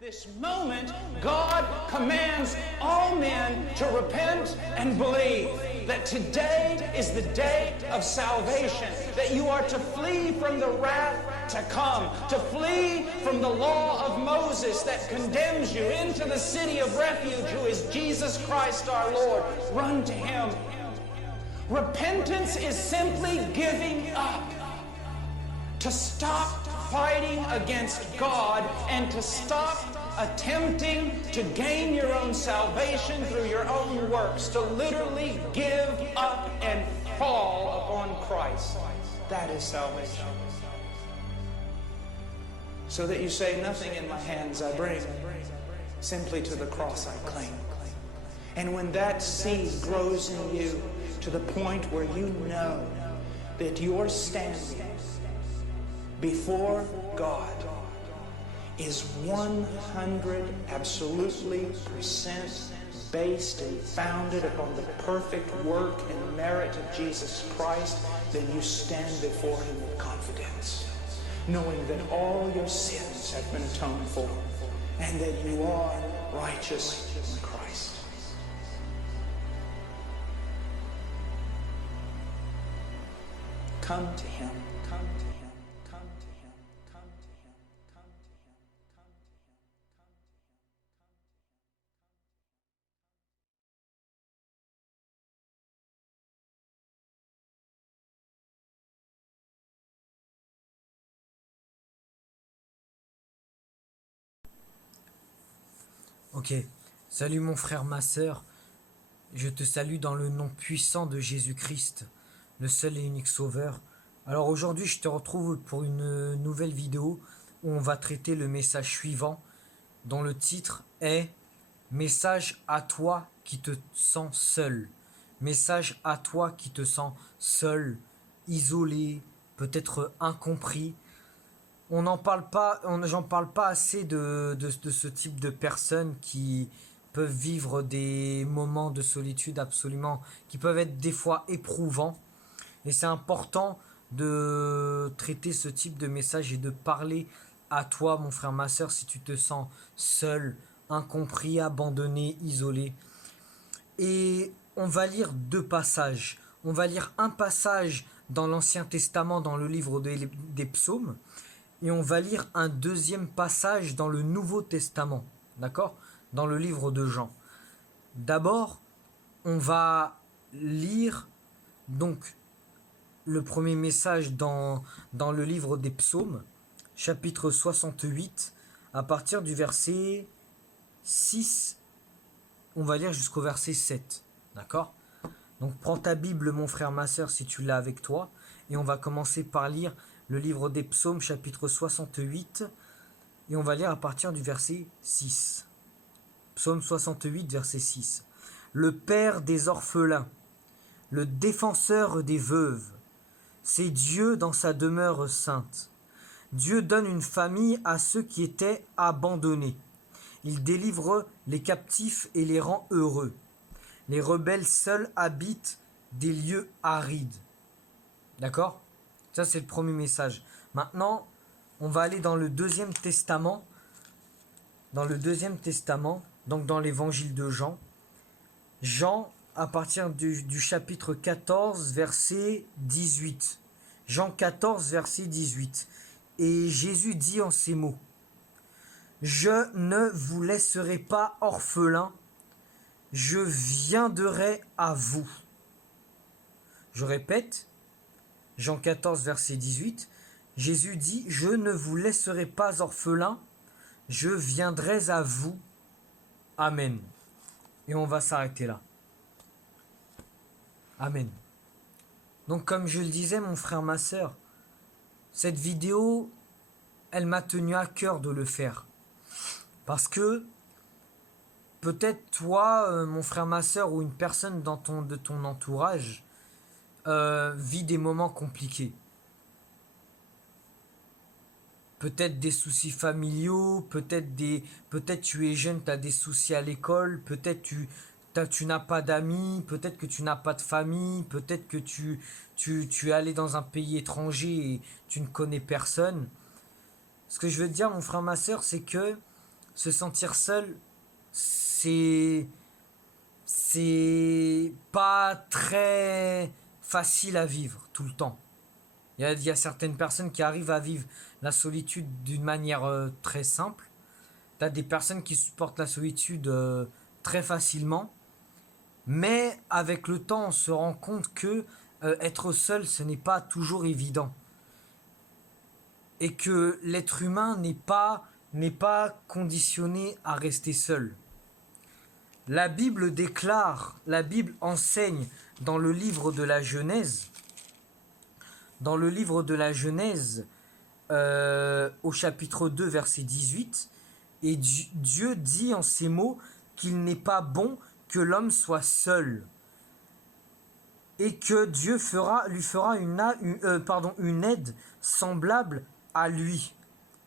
This moment, God commands all men to repent and believe that today is the day of salvation, that you are to flee from the wrath to come, to flee from the law of Moses that condemns you into the city of refuge, who is Jesus Christ our Lord. Run to Him. Repentance is simply giving up, to stop fighting against God and to stop attempting to gain your own salvation through your own works, to literally give up and fall upon Christ. That is salvation. So that you say, nothing in my hands I bring, simply to the cross I cling. And when that seed grows in you to the point where you know that you're standing before God is 100 absolutely percent based and founded upon the perfect work and merit of Jesus Christ, then you stand before Him with confidence, knowing that all your sins have been atoned for and that you are righteous in Christ. Come to Him. Come to Him. Ok, salut mon frère, ma sœur, je te salue dans le nom puissant de Jésus-Christ, le seul et unique Sauveur. Alors aujourd'hui je te retrouve pour une nouvelle vidéo où on va traiter le message suivant, dont le titre est « Message à toi qui te sens seul ». Message à toi qui te sens seul, isolé, peut-être incompris. J'en parle pas assez de ce type de personnes qui peuvent vivre des moments de solitude absolument, qui peuvent être des fois éprouvants. Et c'est important de traiter ce type de message et de parler à toi, mon frère, ma soeur, si tu te sens seul, incompris, abandonné, isolé. Et on va lire deux passages. On va lire un passage dans l'Ancien Testament, dans le livre des Psaumes. Et on va lire un deuxième passage dans le Nouveau Testament, d'accord ? Dans le livre de Jean. D'abord, on va lire donc le premier message dans le livre des Psaumes, chapitre 68, à partir du verset 6, on va lire jusqu'au verset 7, d'accord ? Donc prends ta Bible, mon frère, ma soeur, si tu l'as avec toi, et on va commencer par lire le livre des Psaumes, chapitre 68, et on va lire à partir du verset 6. Psaume 68, verset 6. Le Père des orphelins, le défenseur des veuves, c'est Dieu dans sa demeure sainte. Dieu donne une famille à ceux qui étaient abandonnés. Il délivre les captifs et les rend heureux. Les rebelles seuls habitent des lieux arides. D'accord ? Ça, c'est le premier message. Maintenant, on va aller dans le Deuxième Testament. Dans le Deuxième Testament, donc dans l'évangile de Jean. Jean, à partir du chapitre 14, verset 18. Jean 14, verset 18. Et Jésus dit en ces mots, « Je ne vous laisserai pas orphelins, je viendrai à vous. » Je répète, Jean 14, verset 18, Jésus dit, « Je ne vous laisserai pas orphelins, je viendrai à vous. » Amen. Et on va s'arrêter là. Amen. Donc comme je le disais, mon frère, ma sœur, cette vidéo, elle m'a tenu à cœur de le faire. Parce que peut-être toi, mon frère, ma sœur, ou une personne de ton entourage, vit des moments compliqués. Peut-être des soucis familiaux, peut-être tu es jeune, tu as des soucis à l'école, peut-être tu n'as pas d'amis, peut-être que tu n'as pas de famille, peut-être que tu es allé dans un pays étranger et tu ne connais personne. Ce que je veux te dire, mon frère, ma soeur, c'est que se sentir seul, c'est pas très facile à vivre tout le temps. Il y a certaines personnes qui arrivent à vivre la solitude d'une manière très simple. Tu as des personnes qui supportent la solitude très facilement. Mais avec le temps, on se rend compte que être seul, ce n'est pas toujours évident. Et que l'être humain n'est pas conditionné à rester seul. La Bible déclare, la Bible enseigne dans le livre de la Genèse, au chapitre 2, verset 18, et Dieu dit en ces mots qu'il n'est pas bon que l'homme soit seul, et que Dieu lui fera une aide semblable à lui.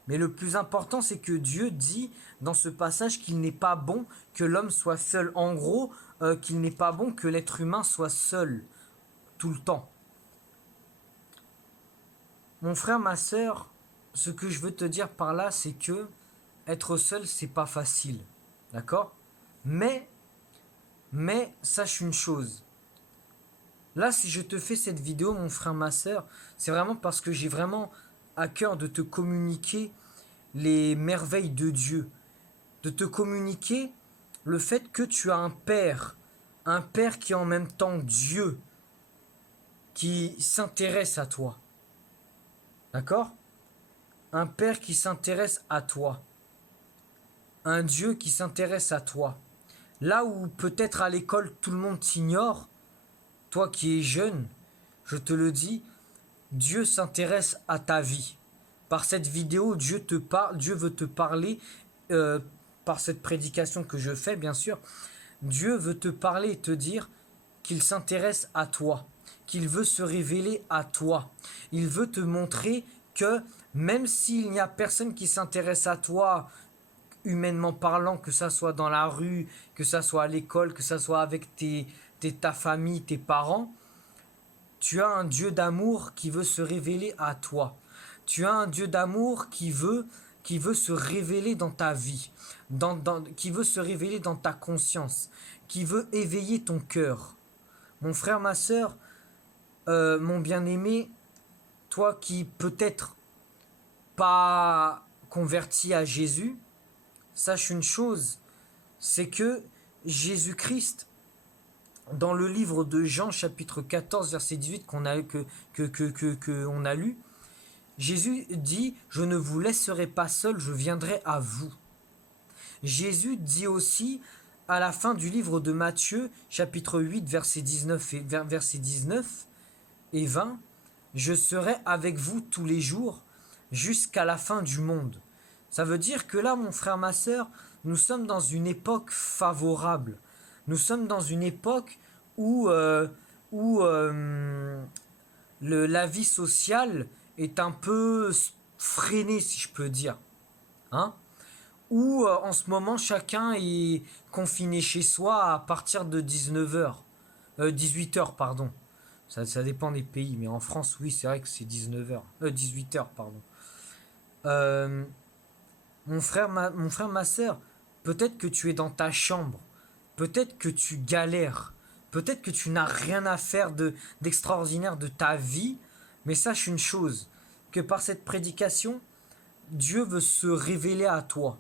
Mais le plus important, c'est que Dieu dit dans ce passage qu'il n'est pas bon que l'homme soit seul. En gros, qu'il n'est pas bon que l'être humain soit seul tout le temps. Mon frère, ma sœur, ce que je veux te dire par là, c'est que être seul, c'est pas facile. D'accord ? Mais sache une chose. Là, si je te fais cette vidéo, mon frère, ma sœur, c'est vraiment parce que j'ai vraiment à cœur de te communiquer les merveilles de Dieu, de te communiquer le fait que tu as un Père qui est en même temps Dieu, qui s'intéresse à toi. D'accord ? Un Père qui s'intéresse à toi. Un Dieu qui s'intéresse à toi. Là où peut-être à l'école tout le monde t'ignore, toi qui es jeune, je te le dis, Dieu s'intéresse à ta vie. Par cette vidéo, Dieu veut te parler, par cette prédication que je fais, bien sûr, Dieu veut te parler et te dire qu'il s'intéresse à toi, qu'il veut se révéler à toi. Il veut te montrer que même s'il n'y a personne qui s'intéresse à toi, humainement parlant, que ça soit dans la rue, que ça soit à l'école, que ça soit avec ta famille, tes parents, tu as un Dieu d'amour qui veut se révéler à toi. Tu as un Dieu d'amour qui veut se révéler dans ta vie, qui veut se révéler dans ta conscience, qui veut éveiller ton cœur. Mon frère, ma sœur, mon bien-aimé, toi qui peut-être pas converti à Jésus, sache une chose, c'est que Jésus-Christ, dans le livre de Jean, chapitre 14, verset 18, qu'on a lu, Jésus dit « Je ne vous laisserai pas seul, je viendrai à vous ». Jésus dit aussi, à la fin du livre de Matthieu, chapitre 8, verset 19 et 20, « Je serai avec vous tous les jours, jusqu'à la fin du monde ». Ça veut dire que là, mon frère, ma sœur, nous sommes dans une époque favorable. Nous sommes dans une époque où la vie sociale est un peu freinée, si je peux dire. Hein ? Où en ce moment, chacun est confiné chez soi à partir de 18h, pardon. Ça dépend des pays, mais en France, oui, c'est vrai que c'est 18h, pardon. Mon frère, ma sœur, peut-être que tu es dans ta chambre, peut-être que tu galères, peut-être que tu n'as rien à faire d'extraordinaire de ta vie, mais sache une chose, que par cette prédication, Dieu veut se révéler à toi.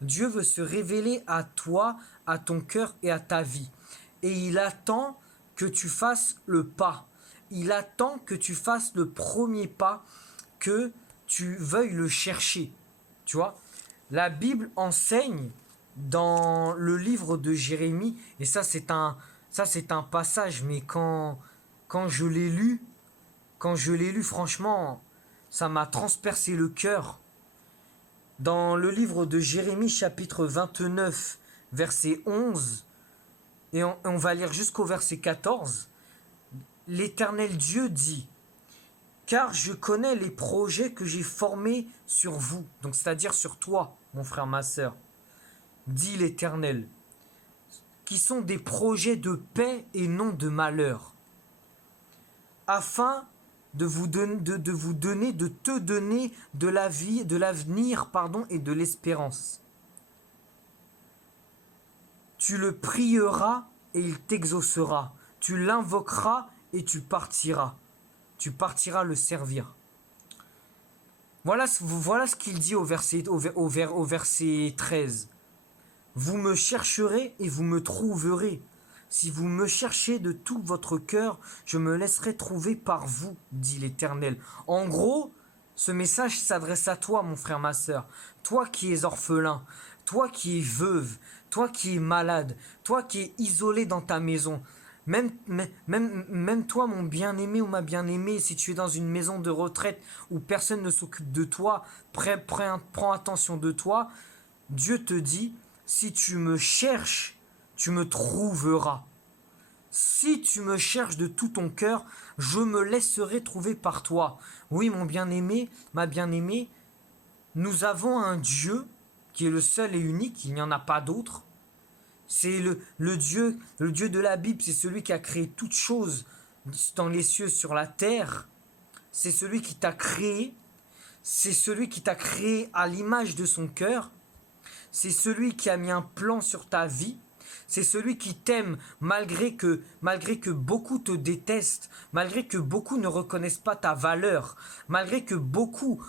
Dieu veut se révéler à toi, à ton cœur et à ta vie. Et il attend que tu fasses le pas. Il attend que tu fasses le premier pas, que tu veuilles le chercher. Tu vois ? La Bible enseigne dans le livre de Jérémie, et ça c'est un passage, mais quand je l'ai lu, franchement, ça m'a transpercé le cœur. Dans le livre de Jérémie, chapitre 29, verset 11, et on va lire jusqu'au verset 14, l'Éternel Dieu dit « Car je connais les projets que j'ai formés sur vous, donc c'est-à-dire sur toi, mon frère, ma sœur, dit l'Éternel, qui sont des projets de paix et non de malheur, afin de te donner de la vie, de l'avenir, et de l'espérance. Tu le prieras et il t'exaucera. Tu l'invoqueras et tu partiras. Tu partiras le servir. Voilà ce qu'il dit au verset 13. Vous me chercherez et vous me trouverez. Si vous me cherchez de tout votre cœur, je me laisserai trouver par vous, dit l'Éternel. En gros, ce message s'adresse à toi, mon frère, ma sœur. Toi qui es orphelin, toi qui es veuve, toi qui es malade, toi qui es isolé dans ta maison. Même toi, mon bien-aimé ou ma bien-aimée, si tu es dans une maison de retraite où personne ne s'occupe de toi, prends attention de toi, Dieu te dit, si tu me cherches, tu me trouveras. Si tu me cherches de tout ton cœur, je me laisserai trouver par toi. Oui, mon bien-aimé, ma bien-aimée, nous avons un Dieu qui est le seul et unique, il n'y en a pas d'autre. C'est le Dieu de la Bible, c'est celui qui a créé toutes choses dans les cieux, sur la terre. C'est celui qui t'a créé, c'est celui qui t'a créé à l'image de son cœur. C'est celui qui a mis un plan sur ta vie. C'est celui qui t'aime malgré que beaucoup te détestent, malgré que beaucoup ne reconnaissent pas ta valeur, malgré que beaucoup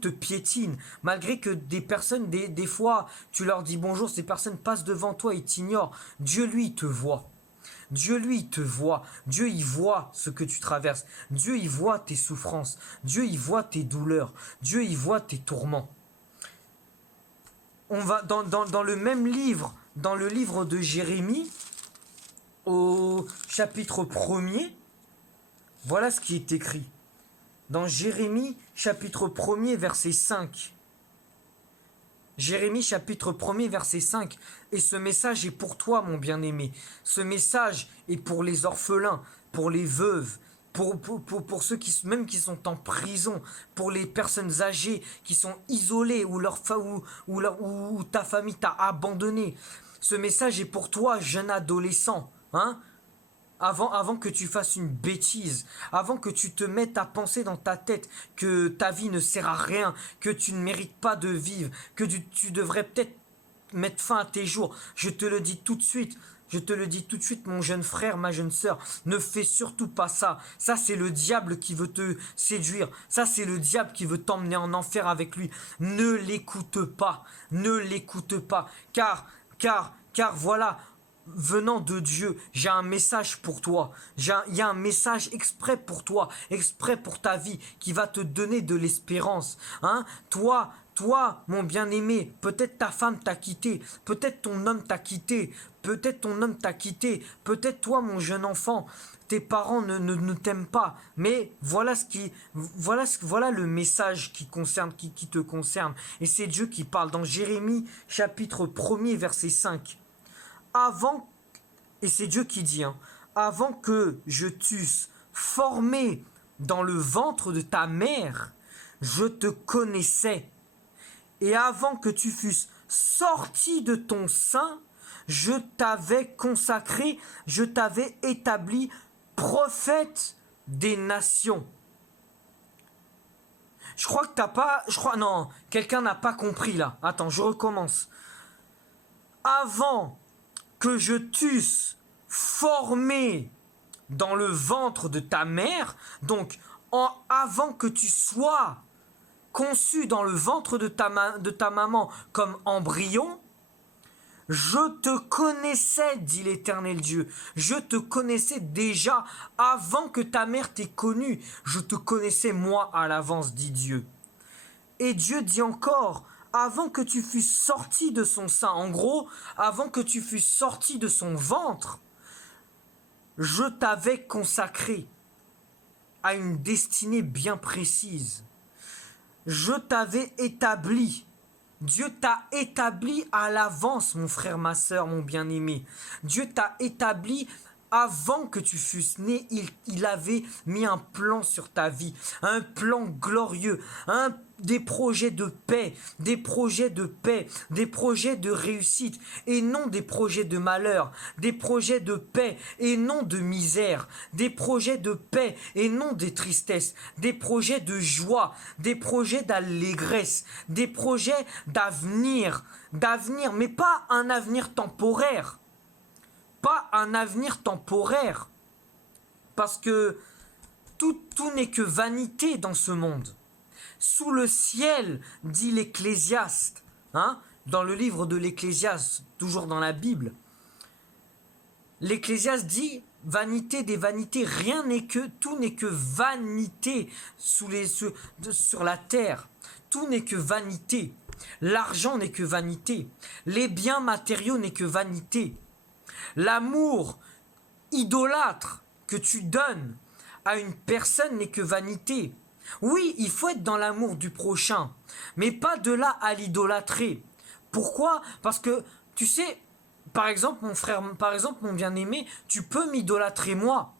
te piétinent, malgré que des personnes, des fois, tu leur dis bonjour, ces personnes passent devant toi et t'ignorent. Dieu, lui, il te voit. Dieu, lui, il te voit. Dieu, il voit ce que tu traverses. Dieu, il voit tes souffrances. Dieu, il voit tes douleurs. Dieu, il voit tes tourments. On va dans le même livre, dans le livre de Jérémie, au chapitre 1er, voilà ce qui est écrit. Dans Jérémie, chapitre 1er, verset 5. Jérémie, chapitre 1er, verset 5. Et ce message est pour toi, mon bien-aimé. Ce message est pour les orphelins, pour les veuves, pour ceux qui sont en prison, pour les personnes âgées qui sont isolées ou ta famille t'a abandonné. Ce message est pour toi, jeune adolescent, hein? Avant que tu fasses une bêtise, avant que tu te mettes à penser dans ta tête que ta vie ne sert à rien, que tu ne mérites pas de vivre, que tu devrais peut-être mettre fin à tes jours. Je te le dis tout de suite. Je te le dis tout de suite, mon jeune frère, ma jeune sœur, ne fais surtout pas ça. Ça, c'est le diable qui veut te séduire. Ça, c'est le diable qui veut t'emmener en enfer avec lui. Ne l'écoute pas. Ne l'écoute pas. Car voilà, venant de Dieu, j'ai un message pour toi. Il y a un message exprès pour toi, exprès pour ta vie, qui va te donner de l'espérance. Hein? Toi, mon bien-aimé, peut-être ta femme t'a quitté, peut-être ton homme t'a quitté, peut-être toi, mon jeune enfant, tes parents ne t'aiment pas. Mais voilà le message qui te concerne. Et c'est Dieu qui parle dans Jérémie, chapitre 1er, verset 5. Et c'est Dieu qui dit, hein, avant que je t'eusse formé dans le ventre de ta mère, je te connaissais. Et avant que tu fusses sorti de ton sein, je t'avais consacré, je t'avais établi prophète des nations. Quelqu'un n'a pas compris là. Attends, je recommence. Avant que je t'eusse formé dans le ventre de ta mère, donc avant que tu sois conçu dans le ventre de ta maman comme embryon, je te connaissais, dit l'Éternel Dieu. Je te connaissais déjà avant que ta mère t'ait connu. Je te connaissais moi à l'avance, dit Dieu. Et Dieu dit encore, avant que tu fusses sorti de son sein, en gros, avant que tu fusses sorti de son ventre, je t'avais consacré à une destinée bien précise. Je t'avais établi. Dieu t'a établi à l'avance, mon frère, ma sœur, mon bien-aimé. Dieu t'a établi avant que tu fusses né. Il avait mis un plan sur ta vie, un plan glorieux, des projets de paix, des projets de réussite et non des projets de malheur, des projets de paix et non de misère, des projets de paix et non de tristesse, des projets de joie, des projets d'allégresse, des projets d'avenir, mais pas un avenir temporaire. pas un avenir temporaire. Parce que tout n'est que vanité dans ce monde. Sous le ciel, dit l'Ecclésiaste, hein, dans le livre de l'Ecclésiaste, toujours dans la Bible, l'Ecclésiaste dit vanité des vanités, tout n'est que vanité sur la terre. Tout n'est que vanité. L'argent n'est que vanité. Les biens matériaux n'est que vanité. L'amour idolâtre que tu donnes à une personne n'est que vanité. Oui, il faut être dans l'amour du prochain, mais pas de là à l'idolâtrer. Pourquoi? Parce que, tu sais, par exemple, mon frère, par exemple, mon bien-aimé, tu peux m'idolâtrer moi.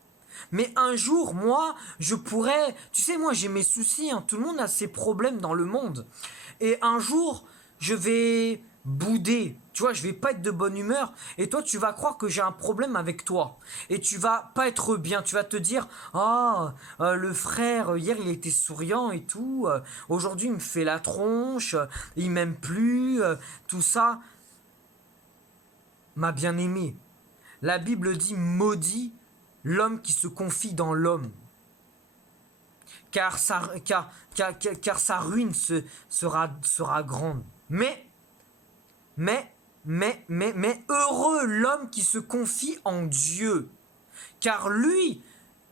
Mais un jour, moi, je pourrais... Tu sais, moi, j'ai mes soucis, hein, tout le monde a ses problèmes dans le monde. Et un jour, je vais bouder, tu vois, je vais pas être de bonne humeur, et toi, tu vas croire que j'ai un problème avec toi. Et tu vas pas être bien, tu vas te dire, ah, le frère, hier, il était souriant et tout, aujourd'hui, il me fait la tronche, il m'aime plus, tout ça. Ma bien-aimée, la Bible dit, maudit l'homme qui se confie dans l'homme, car sa ruine sera grande. Mais heureux l'homme qui se confie en Dieu, car lui,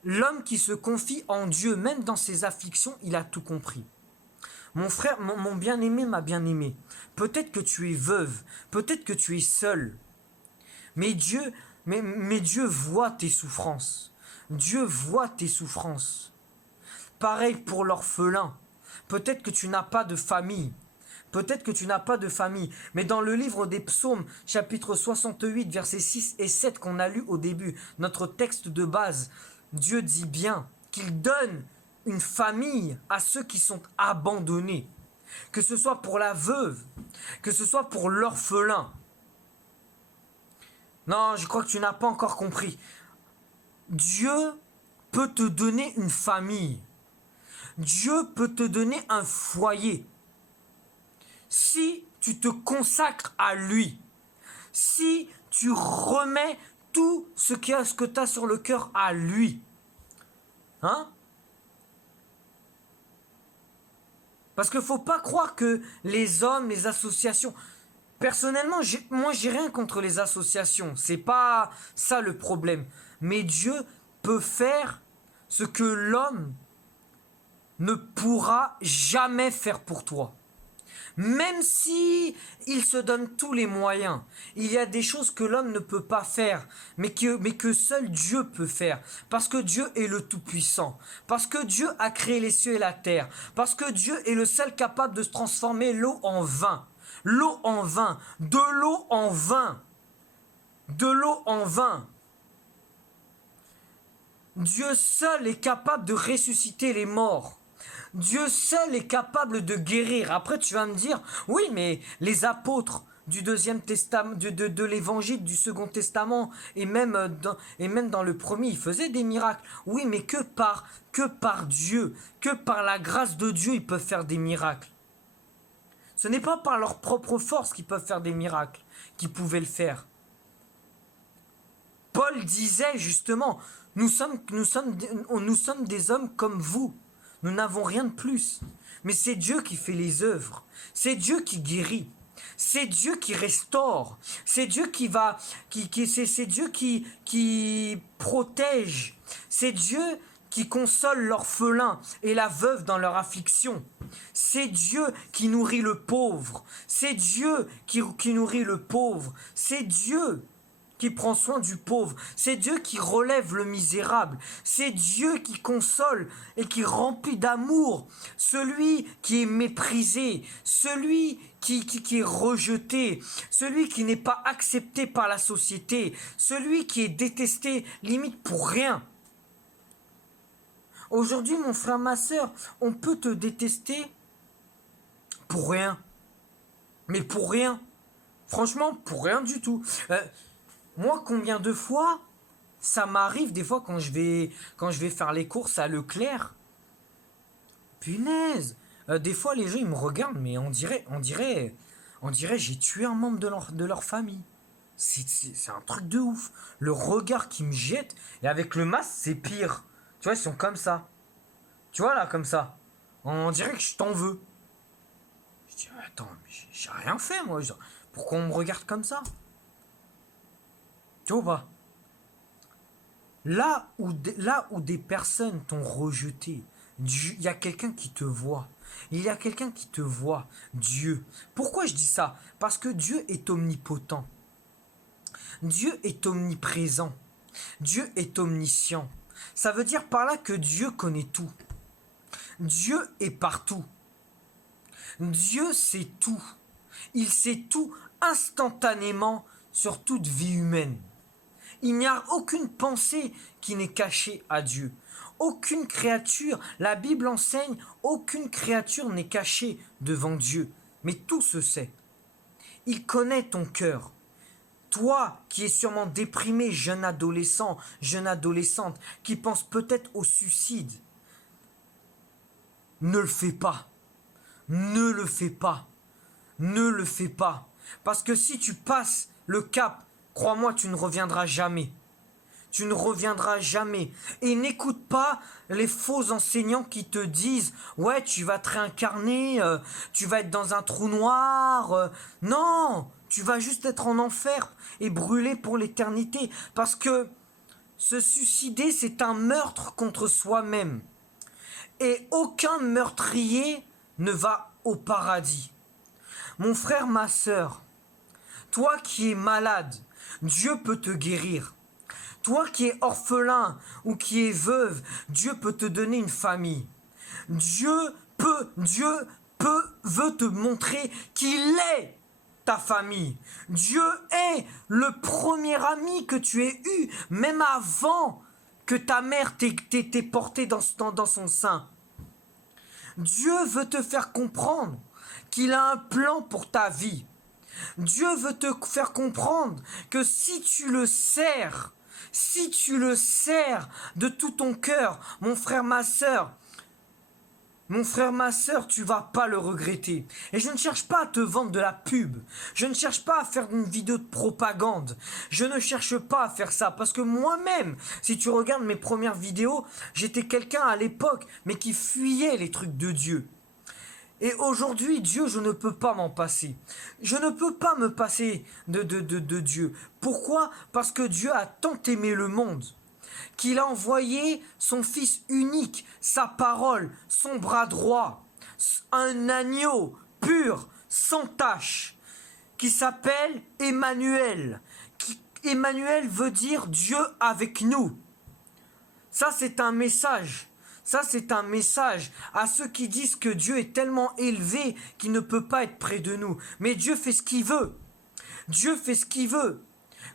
l'homme qui se confie en Dieu, même dans ses afflictions, il a tout compris. Mon frère, mon bien-aimé, ma bien-aimée, peut-être que tu es veuve, peut-être que tu es seul, mais Dieu voit tes souffrances. Dieu voit tes souffrances. Pareil pour l'orphelin. Peut-être que tu n'as pas de famille. Peut-être que tu n'as pas de famille. Mais dans le livre des psaumes, chapitre 68, versets 6 et 7 qu'on a lu au début, notre texte de base, Dieu dit bien qu'il donne une famille à ceux qui sont abandonnés. Que ce soit pour la veuve, que ce soit pour l'orphelin. Non, je crois que tu n'as pas encore compris. Dieu peut te donner une famille. Dieu peut te donner un foyer. Si tu te consacres à lui, si tu remets tout ce que tu as sur le cœur à lui. Hein? Parce qu'il ne faut pas croire que les hommes, les associations... Personnellement, moi, j'ai rien contre les associations. C'est pas ça le problème. Mais Dieu peut faire ce que l'homme ne pourra jamais faire pour toi. Même si il se donne tous les moyens, il y a des choses que l'homme ne peut pas faire, mais que seul Dieu peut faire. Parce que Dieu est le Tout-Puissant. Parce que Dieu a créé les cieux et la terre. Parce que Dieu est le seul capable de se transformer l'eau en vin. L'eau en vin, de l'eau en vin, de l'eau en vin. Dieu seul est capable de ressusciter les morts. Dieu seul est capable de guérir. Après, tu vas me dire, oui, mais les apôtres du deuxième testament, de l'évangile du second testament, et même dans le premier, ils faisaient des miracles. Oui, mais que par Dieu, que par la grâce de Dieu, ils peuvent faire des miracles. Ce n'est pas par leur propre force qu'ils peuvent faire des miracles, qu'ils pouvaient le faire. Paul disait justement, nous sommes des hommes comme vous. Nous n'avons rien de plus. Mais c'est Dieu qui fait les œuvres. C'est Dieu qui guérit. C'est Dieu qui restaure. C'est Dieu c'est Dieu qui protège. C'est Dieu qui console l'orphelin et la veuve dans leur affliction. C'est Dieu qui nourrit le pauvre. C'est Dieu qui nourrit le pauvre. C'est Dieu qui prend soin du pauvre. C'est Dieu qui relève le misérable. C'est Dieu qui console et qui remplit d'amour celui qui est méprisé, celui qui est rejeté, celui qui n'est pas accepté par la société, celui qui est détesté limite pour rien. Aujourd'hui, mon frère, ma soeur, on peut te détester pour rien. Mais pour rien. Franchement, pour rien du tout. Moi, combien de fois, ça m'arrive des fois quand je vais faire les courses à Leclerc. Punaise. Des fois, les gens, ils me regardent, mais on dirait j'ai tué un membre de leur famille. C'est un truc de ouf. Le regard qu'ils me jettent, et avec le masque, c'est pire. Tu vois, ils sont comme ça. Tu vois, là, comme ça. On dirait que je t'en veux. Je dis, attends, mais j'ai rien fait, moi. Pourquoi on me regarde comme ça? Tu vois pas? Là où des personnes t'ont rejeté, il y a quelqu'un qui te voit. Il y a quelqu'un qui te voit, Dieu. Pourquoi je dis ça? Parce que Dieu est omnipotent. Dieu est omniprésent. Dieu est omniscient. Ça veut dire par là que Dieu connaît tout. Dieu est partout. Dieu sait tout. Il sait tout instantanément sur toute vie humaine. Il n'y a aucune pensée qui n'est cachée à Dieu. Aucune créature, la Bible enseigne, aucune créature n'est cachée devant Dieu. Mais tout se sait. Il connaît ton cœur. Toi qui es sûrement déprimé, jeune adolescent, jeune adolescente, qui pense peut-être au suicide, ne le fais pas. Ne le fais pas. Ne le fais pas. Parce que si tu passes le cap, crois-moi, tu ne reviendras jamais. Tu ne reviendras jamais. Et n'écoute pas les faux enseignants qui te disent « Ouais, tu vas te réincarner, tu vas être dans un trou noir. Non, tu vas juste être en enfer et brûler pour l'éternité. Parce que se suicider, c'est un meurtre contre soi-même. Et aucun meurtrier ne va au paradis. Mon frère, ma sœur, toi qui es malade, Dieu peut te guérir. Toi qui es orphelin ou qui es veuve, Dieu peut te donner une famille. Dieu veut te montrer qu'il est ta famille. Dieu est le premier ami que tu aies eu, même avant que ta mère t'ait porté dans son sein. Dieu veut te faire comprendre qu'il a un plan pour ta vie. Dieu veut te faire comprendre que si tu le sers de tout ton cœur, mon frère, ma sœur, tu vas pas le regretter. Et je ne cherche pas à te vendre de la pub. Je ne cherche pas à faire une vidéo de propagande. Je ne cherche pas à faire ça. Parce que moi-même, si tu regardes mes premières vidéos, j'étais quelqu'un à l'époque, mais qui fuyait les trucs de Dieu. Et aujourd'hui, Dieu, je ne peux pas m'en passer. Je ne peux pas me passer de Dieu. Pourquoi? Parce que Dieu a tant aimé le monde qu'il a envoyé son Fils unique, sa parole, son bras droit, un agneau pur, sans tache, qui s'appelle Emmanuel. Emmanuel veut dire Dieu avec nous. Ça, c'est un message. Ça, c'est un message à ceux qui disent que Dieu est tellement élevé qu'il ne peut pas être près de nous. Mais Dieu fait ce qu'il veut. Dieu fait ce qu'il veut.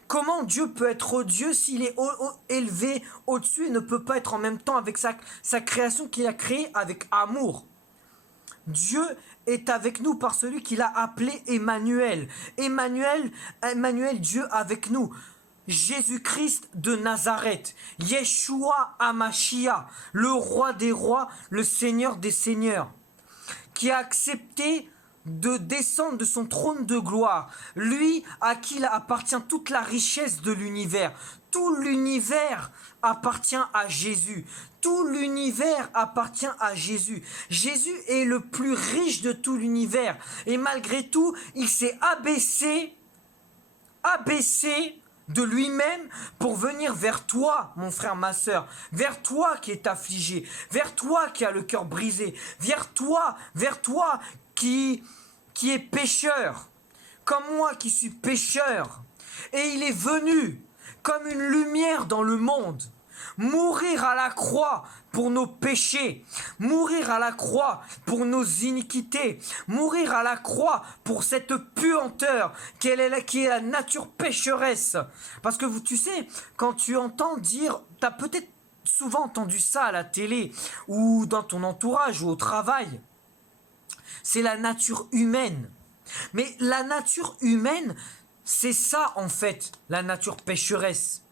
Comment Dieu peut être Dieu s'il est élevé au-dessus et ne peut pas être en même temps avec sa création qu'il a créée avec amour? Dieu est avec nous par celui qu'il a appelé Emmanuel. Emmanuel, Dieu avec nous. Jésus-Christ de Nazareth, Yeshua Hamashiach, le roi des rois, le seigneur des seigneurs, qui a accepté de descendre de son trône de gloire, lui à qui appartient toute la richesse de l'univers. Tout l'univers appartient à Jésus. Tout l'univers appartient à Jésus. Jésus est le plus riche de tout l'univers. Et malgré tout, il s'est abaissé de lui-même pour venir vers toi, mon frère, ma sœur, vers toi qui est affligé, vers toi qui a le cœur brisé, vers toi qui est pécheur, comme moi qui suis pécheur. Et il est venu comme une lumière dans le monde, mourir à la croix pour nos péchés, mourir à la croix pour nos iniquités, mourir à la croix pour cette puanteur qui est la nature pécheresse. Parce que tu sais, quand tu entends dire, tu as peut-être souvent entendu ça à la télé ou dans ton entourage ou au travail, c'est la nature humaine. Mais la nature humaine, c'est ça en fait, la nature pécheresse.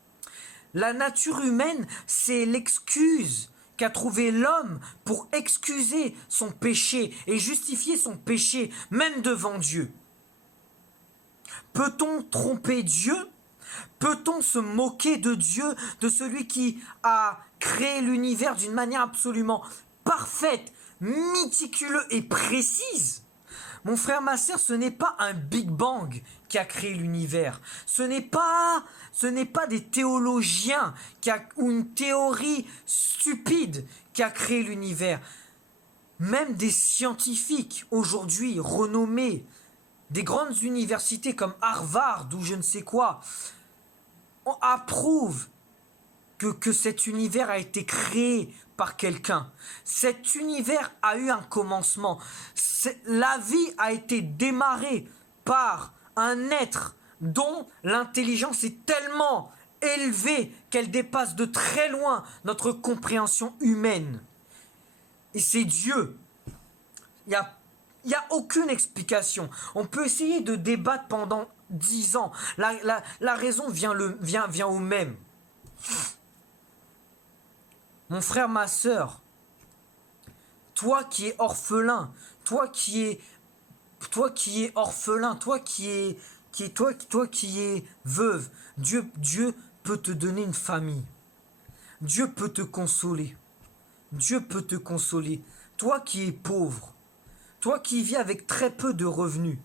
La nature humaine, c'est l'excuse qu'a trouvé l'homme pour excuser son péché et justifier son péché, même devant Dieu. Peut-on tromper Dieu? Peut-on se moquer de Dieu, de celui qui a créé l'univers d'une manière absolument parfaite, méticuleuse et précise? Mon frère, ma sœur, ce n'est pas un Big Bang qui a créé l'univers. Ce n'est pas des théologiens ou une théorie stupide qui a créé l'univers. Même des scientifiques aujourd'hui renommés, des grandes universités comme Harvard ou je ne sais quoi, approuvent que cet univers a été créé par quelqu'un. Cet univers a eu un commencement. La vie a été démarrée par un être dont l'intelligence est tellement élevée qu'elle dépasse de très loin notre compréhension humaine. Et c'est Dieu. Il n'y a aucune explication. On peut essayer de débattre pendant 10 ans. La raison vient au même. Mon frère, ma sœur, toi qui es orphelin, toi qui es orphelin, toi qui es veuve, Dieu peut te donner une famille. Dieu peut te consoler. Dieu peut te consoler. Toi qui es pauvre, toi qui vis avec très peu de revenus,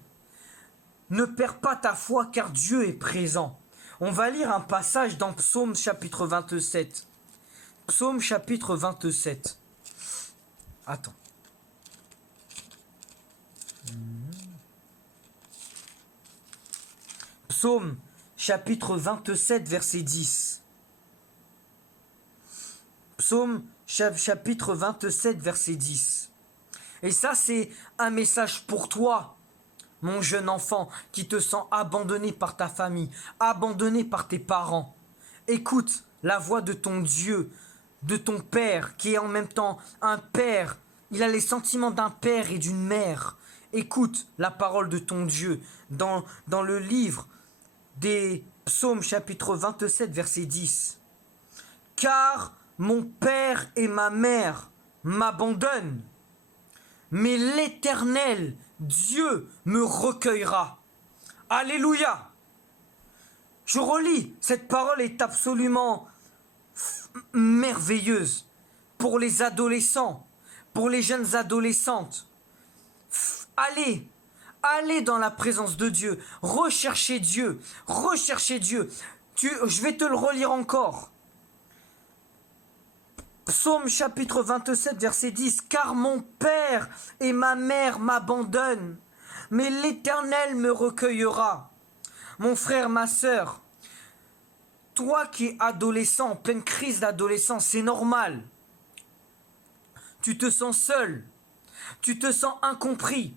ne perds pas ta foi car Dieu est présent. On va lire un passage dans Psaume chapitre 27. Psaume chapitre 27. Attends. Psaume chapitre 27 verset 10. Psaume chapitre 27 verset 10. Et ça c'est un message pour toi, mon jeune enfant, qui te sens abandonné par ta famille, abandonné par tes parents. Écoute la voix de ton Dieu, de ton Père, qui est en même temps un Père. Il a les sentiments d'un père et d'une mère. Écoute la parole de ton Dieu dans le livre des Psaumes chapitre 27 verset 10. Car mon père et ma mère m'abandonnent, mais l'Éternel, Dieu, me recueillera. Alléluia! Je relis, cette parole est absolument merveilleuse pour les adolescents, pour les jeunes adolescentes. Allez dans la présence de Dieu, recherchez Dieu, je vais te le relire encore. Psaume chapitre 27 verset 10. Car mon père et ma mère m'abandonnent, mais l'Éternel me recueillera. Mon frère, ma sœur, toi qui es adolescent, en pleine crise d'adolescence, c'est normal. Tu te sens seul, tu te sens incompris.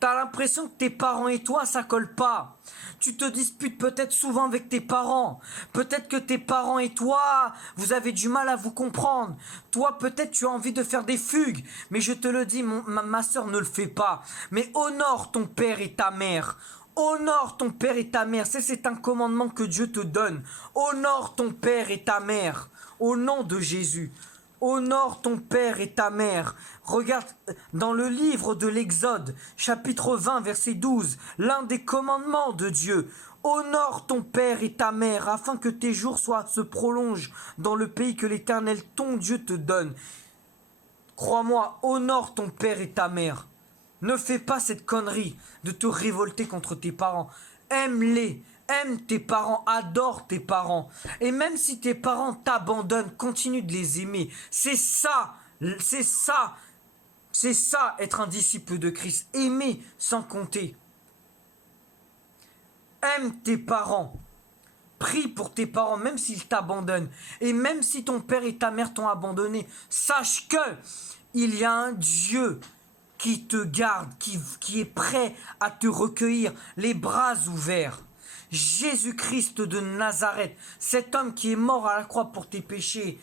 Tu as l'impression que tes parents et toi, ça colle pas. Tu te disputes peut-être souvent avec tes parents. Peut-être que tes parents et toi, vous avez du mal à vous comprendre. Toi, peut-être tu as envie de faire des fugues. Mais je te le dis, ma soeur, ne le fais pas. Mais honore ton père et ta mère. Honore ton père et ta mère. C'est un commandement que Dieu te donne. Honore ton père et ta mère. Au nom de Jésus. Honore ton père et ta mère. Regarde dans le livre de l'Exode, chapitre 20, verset 12, l'un des commandements de Dieu. Honore ton père et ta mère, afin que tes jours se prolongent dans le pays que l'Éternel, ton Dieu, te donne. Crois-moi, honore ton père et ta mère. Ne fais pas cette connerie de te révolter contre tes parents. Aime-les. Aime tes parents, adore tes parents. Et même si tes parents t'abandonnent, continue de les aimer. C'est ça être un disciple de Christ. Aimer sans compter. Aime tes parents. Prie pour tes parents, même s'ils t'abandonnent. Et même si ton père et ta mère t'ont abandonné, sache que il y a un Dieu qui te garde, qui est prêt à te recueillir, les bras ouverts. Jésus-Christ de Nazareth, cet homme qui est mort à la croix pour tes péchés,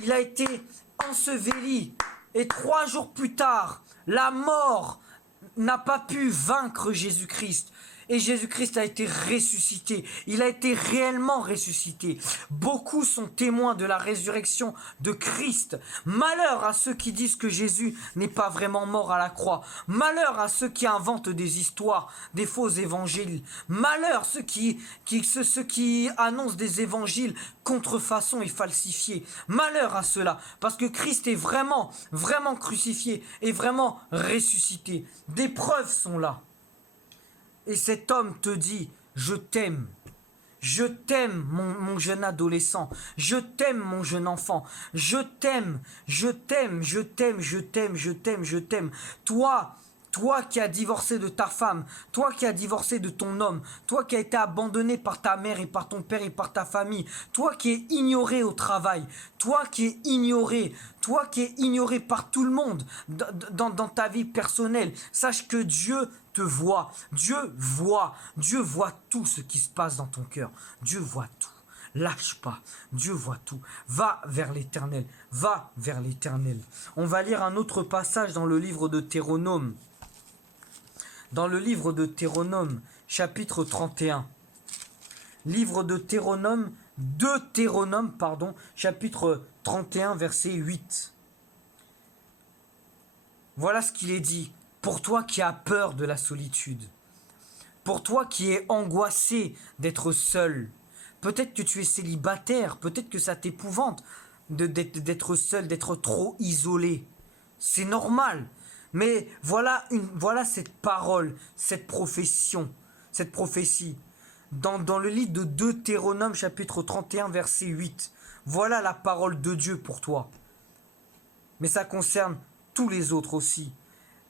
il a été enseveli et 3 jours plus tard, la mort n'a pas pu vaincre Jésus-Christ. Et Jésus-Christ a été ressuscité. Il a été réellement ressuscité. Beaucoup sont témoins de la résurrection de Christ. Malheur à ceux qui disent que Jésus n'est pas vraiment mort à la croix. Malheur à ceux qui inventent des histoires, des faux évangiles. Malheur ceux qui annoncent des évangiles contrefaçons et falsifiés. Malheur à ceux-là, parce que Christ est vraiment, vraiment crucifié et vraiment ressuscité. Des preuves sont là. Et cet homme te dit, je t'aime. Je t'aime, mon jeune adolescent. Je t'aime, mon jeune enfant. Je t'aime, je t'aime, je t'aime, je t'aime, je t'aime, je t'aime. Toi qui as divorcé de ta femme, toi qui as divorcé de ton homme, toi qui as été abandonné par ta mère et par ton père et par ta famille, toi qui es ignoré au travail, toi qui es ignoré par tout le monde dans ta vie personnelle, sache que Dieu te voit, Dieu voit tout ce qui se passe dans ton cœur, Dieu voit tout. Lâche pas, Dieu voit tout. Va vers l'Éternel, va vers l'Éternel. On va lire un autre passage dans le livre de Théronome. Dans le livre de Théronome, chapitre 31. Livre de Théronome, chapitre 31, verset 8. Voilà ce qu'il est dit. Pour toi qui as peur de la solitude, pour toi qui es angoissé d'être seul, peut-être que tu es célibataire, peut-être que ça t'épouvante d'être seul, d'être trop isolé. C'est normal. Mais voilà cette parole, cette prophétie. Dans le livre de Deutéronome, chapitre 31, verset 8. Voilà la parole de Dieu pour toi. Mais ça concerne tous les autres aussi.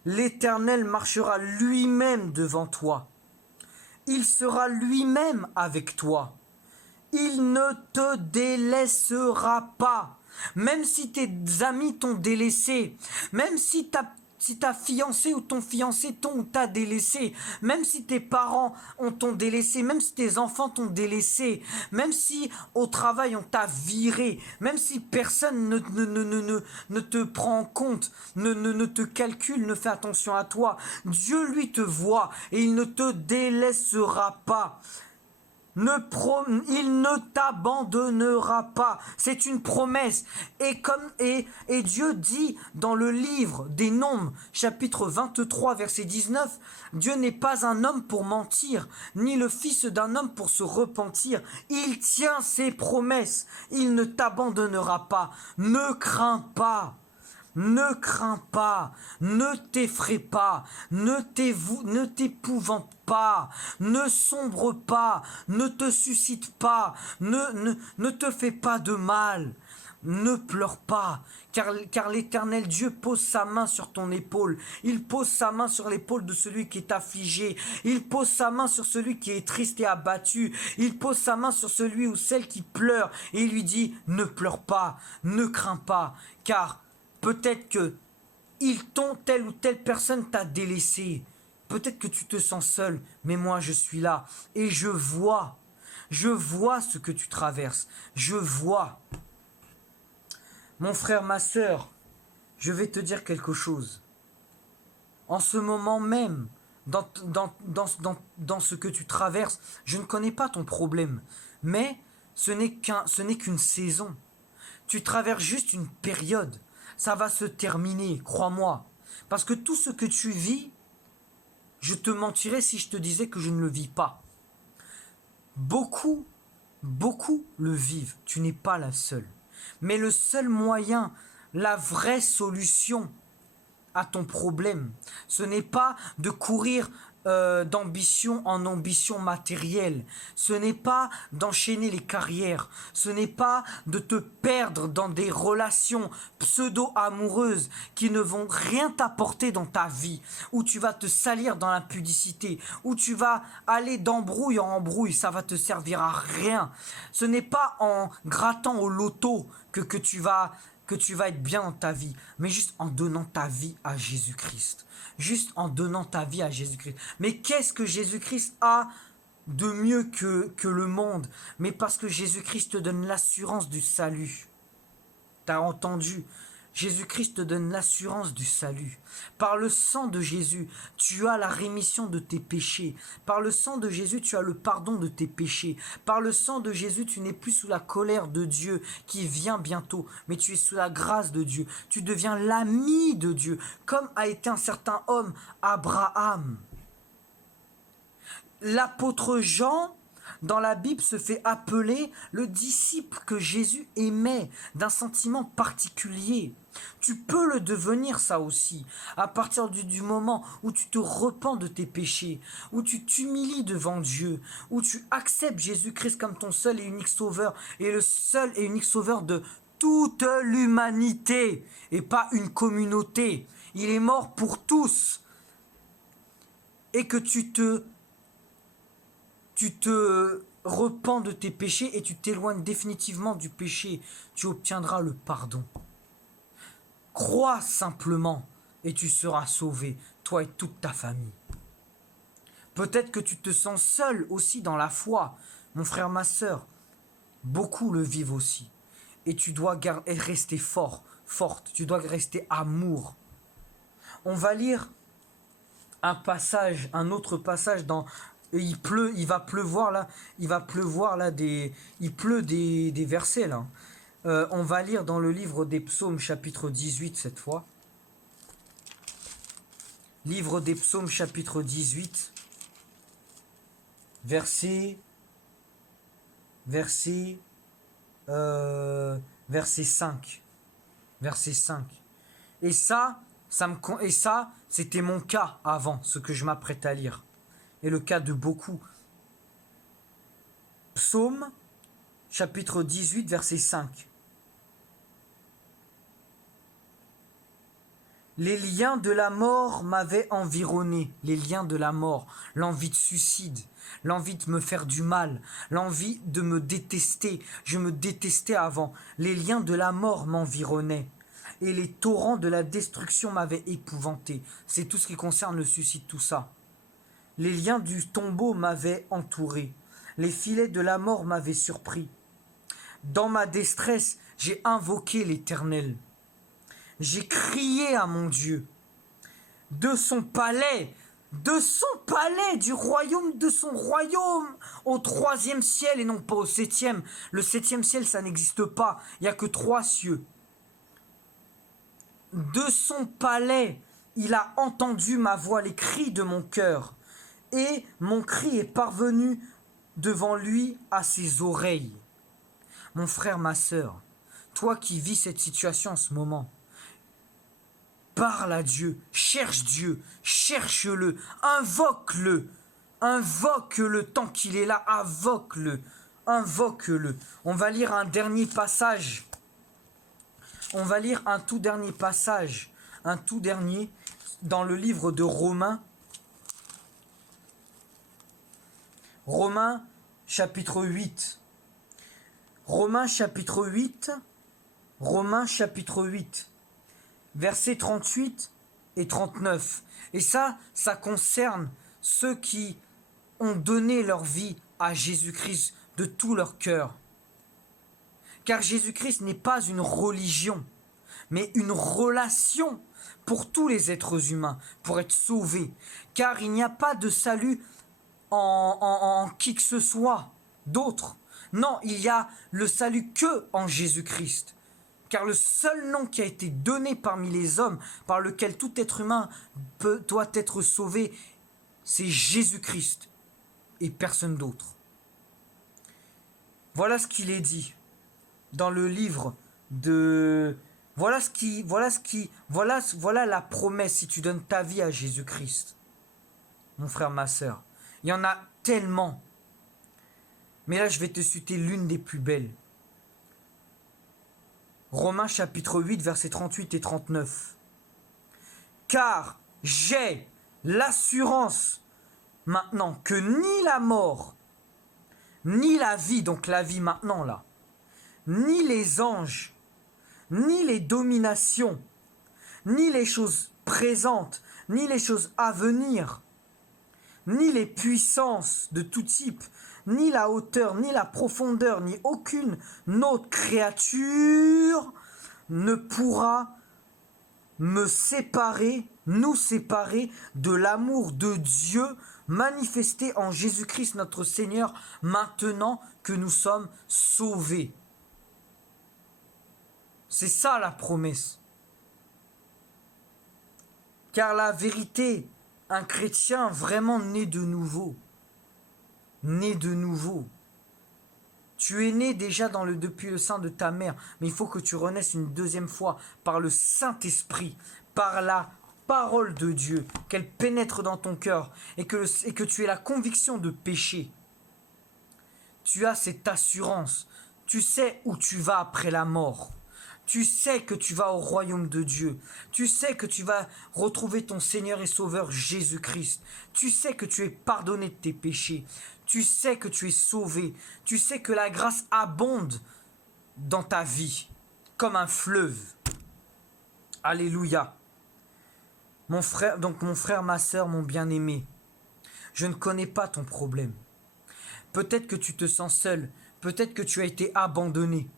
L'Éternel marchera lui-même devant toi. Il sera lui-même avec toi. Il ne te délaissera pas. Même si tes amis t'ont délaissé, même si ta fiancée ou ton fiancé t'ont ou t'a délaissé, même si tes parents t'ont délaissé, même si tes enfants t'ont délaissé, même si au travail on t'a viré, même si personne ne te prend en compte, ne te calcule, ne fait attention à toi, Dieu lui te voit et il ne te délaissera pas. Il ne t'abandonnera pas. C'est une promesse. Et Dieu dit dans le livre des Nombres, chapitre 23, verset 19, Dieu n'est pas un homme pour mentir, ni le fils d'un homme pour se repentir. Il tient ses promesses. Il ne t'abandonnera pas. Ne crains pas. Ne crains pas, ne t'effraie pas, ne t'épouvante pas, ne sombre pas, ne te suscite pas, ne te fais pas de mal, ne pleure pas, car l'Éternel Dieu pose sa main sur ton épaule, il pose sa main sur l'épaule de celui qui est affligé, il pose sa main sur celui qui est triste et abattu, il pose sa main sur celui ou celle qui pleure, et il lui dit, ne pleure pas, ne crains pas, car peut-être que telle ou telle personne t'a délaissé. Peut-être que tu te sens seul, mais moi je suis là. Et je vois ce que tu traverses. Je vois. Mon frère, ma sœur, je vais te dire quelque chose. En ce moment même, dans ce que tu traverses, je ne connais pas ton problème. Mais ce n'est qu'une saison. Tu traverses juste une période. Ça va se terminer, crois-moi. Parce que tout ce que tu vis, je te mentirais si je te disais que je ne le vis pas. Beaucoup le vivent. Tu n'es pas la seule. Mais le seul moyen, la vraie solution à ton problème, ce n'est pas de courir d'ambition en ambition matérielle. Ce n'est pas d'enchaîner les carrières. Ce n'est pas de te perdre dans des relations pseudo-amoureuses qui ne vont rien t'apporter dans ta vie, où tu vas te salir dans l'impudicité, où tu vas aller d'embrouille en embrouille, ça va te servir à rien. Ce n'est pas en grattant au loto que tu vas être bien dans ta vie, mais juste en donnant ta vie à Jésus-Christ. Juste en donnant ta vie à Jésus-Christ. Mais qu'est-ce que Jésus-Christ a de mieux que le monde? Mais parce que Jésus-Christ te donne l'assurance du salut. T'as entendu? Jésus-Christ te donne l'assurance du salut. Par le sang de Jésus, tu as la rémission de tes péchés. Par le sang de Jésus, tu as le pardon de tes péchés. Par le sang de Jésus, tu n'es plus sous la colère de Dieu qui vient bientôt, mais tu es sous la grâce de Dieu. Tu deviens l'ami de Dieu, comme a été un certain homme, Abraham. L'apôtre Jean, dans la Bible, se fait appeler le disciple que Jésus aimait, d'un sentiment particulier. Tu peux le devenir ça aussi, à partir du moment où tu te repens de tes péchés, où tu t'humilies devant Dieu, où tu acceptes Jésus-Christ comme ton seul et unique sauveur, et le seul et unique sauveur de toute l'humanité, et pas une communauté. Il est mort pour tous. Et que tu te repens de tes péchés et tu t'éloignes définitivement du péché, tu obtiendras le pardon. Crois simplement et tu seras sauvé, toi et toute ta famille. Peut-être que tu te sens seul aussi dans la foi, mon frère, ma sœur. Beaucoup le vivent aussi. Et tu dois rester forte, tu dois rester amour. On va lire un autre passage dans... Il pleut, il pleut des versets là. On va lire dans le livre des Psaumes chapitre 18 cette fois. Livre des Psaumes chapitre 18, verset 5. Verset 5. Et ça, c'était mon cas avant, ce que je m'apprête à lire. Et le cas de beaucoup. Psaume, chapitre 18, verset 5. Les liens de la mort m'avaient environné, les liens de la mort, l'envie de suicide, l'envie de me faire du mal, l'envie de me détester. Je me détestais avant. Les liens de la mort m'environnaient. Et les torrents de la destruction m'avaient épouvanté. C'est tout ce qui concerne le suicide, tout ça. Les liens du tombeau m'avaient entouré. Les filets de la mort m'avaient surpris. Dans ma détresse, j'ai invoqué l'Éternel. J'ai crié à mon Dieu. De son palais, du royaume, de son royaume, au 3e ciel et non pas au 7e. Le 7e ciel, ça n'existe pas. Il n'y a que 3 cieux. De son palais, il a entendu ma voix, les cris de mon cœur. Et mon cri est parvenu devant lui à ses oreilles. Mon frère, ma sœur, toi qui vis cette situation en ce moment, parle à Dieu, cherche-le, invoque-le tant qu'il est là, invoque-le. On va lire un dernier passage. On va lire un tout dernier passage, dans le livre de Romains. Romains chapitre 8. Romains chapitre 8, versets 38 et 39. Et ça concerne ceux qui ont donné leur vie à Jésus-Christ de tout leur cœur. Car Jésus-Christ n'est pas une religion, mais une relation pour tous les êtres humains, pour être sauvés. Car il n'y a pas de salut en qui que ce soit d'autre. Non, il y a le salut que en Jésus-Christ. Car le seul nom qui a été donné parmi les hommes, par lequel tout être humain doit être sauvé, c'est Jésus-Christ et personne d'autre. Voilà ce qu'il est dit dans le livre de... Voilà la promesse si tu donnes ta vie à Jésus-Christ. Mon frère, ma sœur. Il y en a tellement. Mais là, je vais te citer l'une des plus belles. Romains chapitre 8, versets 38 et 39. Car j'ai l'assurance maintenant que ni la mort, ni la vie, donc la vie maintenant là, ni les anges, ni les dominations, ni les choses présentes, ni les choses à venir, ni les puissances de tout type, ni la hauteur, ni la profondeur, ni aucune autre créature ne pourra me séparer, nous séparer de l'amour de Dieu manifesté en Jésus-Christ notre Seigneur, maintenant que nous sommes sauvés. C'est ça la promesse. Car la vérité, un chrétien vraiment né de nouveau, tu es né déjà depuis le sein de ta mère, mais il faut que tu renaisses une deuxième fois par le Saint-Esprit, par la parole de Dieu, qu'elle pénètre dans ton cœur et que tu aies la conviction de pécher. Tu as cette assurance, tu sais où tu vas après la mort. Tu sais que tu vas au royaume de Dieu. Tu sais que tu vas retrouver ton Seigneur et Sauveur Jésus-Christ. Tu sais que tu es pardonné de tes péchés. Tu sais que tu es sauvé. Tu sais que la grâce abonde dans ta vie, comme un fleuve. Alléluia. Mon frère, ma sœur, mon bien-aimé, je ne connais pas ton problème. Peut-être que tu te sens seul. Peut-être que tu as été abandonné.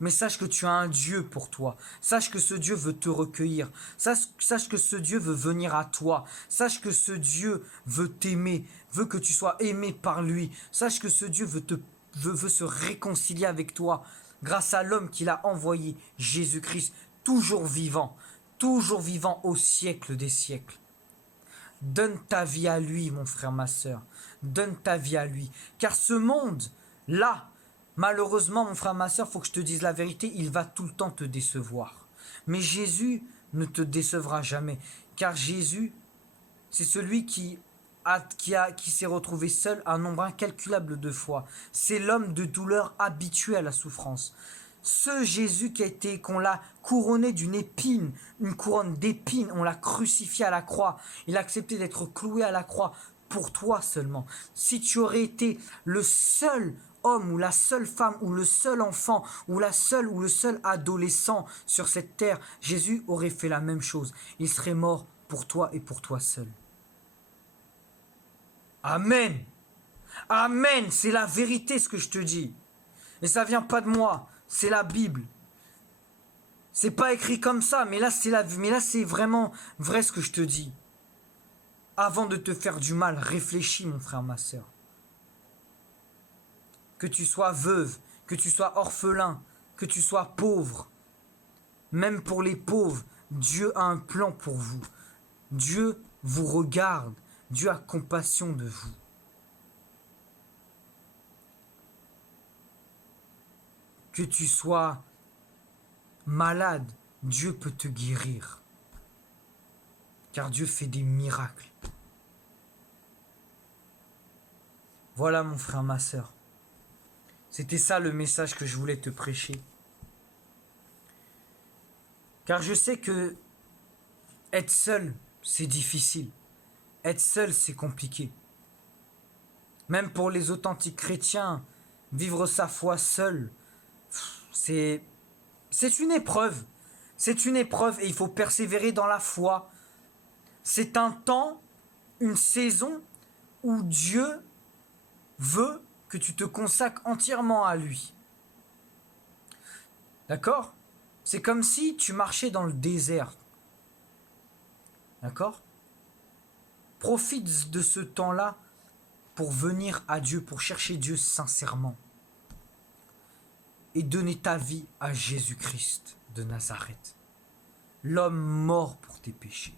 Mais sache que tu as un Dieu pour toi. Sache que ce Dieu veut te recueillir. Sache que ce Dieu veut venir à toi. Sache que ce Dieu veut t'aimer, veut que tu sois aimé par lui. Sache que ce Dieu veut se réconcilier avec toi grâce à l'homme qu'il a envoyé, Jésus-Christ, toujours vivant au siècle des siècles. Donne ta vie à lui, mon frère, ma sœur. Donne ta vie à lui. Car ce monde-là, malheureusement, mon frère, ma sœur, faut que je te dise la vérité, il va tout le temps te décevoir. Mais Jésus ne te décevra jamais. Car Jésus, c'est celui qui s'est retrouvé seul un nombre incalculable de fois. C'est l'homme de douleur habitué à la souffrance. Ce Jésus qu'on l'a couronné d'une épine, une couronne d'épines, on l'a crucifié à la croix. Il a accepté d'être cloué à la croix pour toi seulement. Si tu aurais été le seul homme ou la seule femme ou le seul enfant ou le seul adolescent sur cette terre, Jésus aurait fait la même chose. Il serait mort pour toi et pour toi seul. Amen. Amen. C'est la vérité ce que je te dis. Et ça vient pas de moi. C'est la Bible. C'est pas écrit comme ça, mais là c'est vraiment vrai ce que je te dis. Avant de te faire du mal, réfléchis, mon frère, ma sœur. Que tu sois veuve, que tu sois orphelin, que tu sois pauvre. Même pour les pauvres, Dieu a un plan pour vous. Dieu vous regarde. Dieu a compassion de vous. Que tu sois malade, Dieu peut te guérir. Car Dieu fait des miracles. Voilà, mon frère, ma sœur. C'était ça le message que je voulais te prêcher. Car je sais que être seul, c'est difficile. Être seul, c'est compliqué. Même pour les authentiques chrétiens, vivre sa foi seul, c'est une épreuve. C'est une épreuve et il faut persévérer dans la foi. C'est un temps, une saison où Dieu veut que tu te consacres entièrement à lui. D'accord ? C'est comme si tu marchais dans le désert. D'accord ? Profite de ce temps-là pour venir à Dieu, pour chercher Dieu sincèrement. Et donner ta vie à Jésus-Christ de Nazareth, l'homme mort pour tes péchés.